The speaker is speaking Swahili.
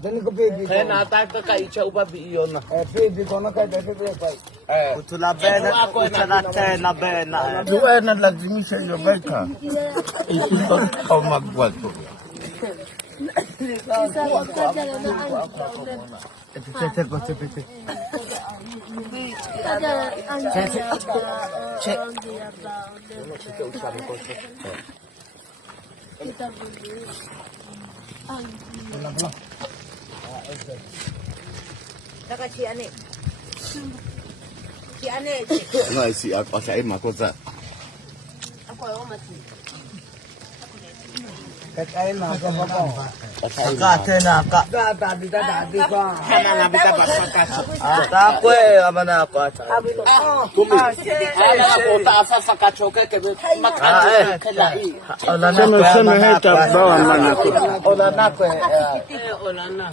Then you go baby. Kaya nataka kaicha ubabi iyon na. Baby ko na kaya dito kay. Utulabe na utanate na be na. Duwe na lazimi sa iyo beka. Ito ko magwat. Ngai si ako sa ima ko sa. Kakain na ka ba? Kakate na ka. Dadi ko. Kana nga bita basa. Ako amana ako. Ako taasa sa kachoke ke makati kalai. Ola na ka. Ola na ko. Ola na.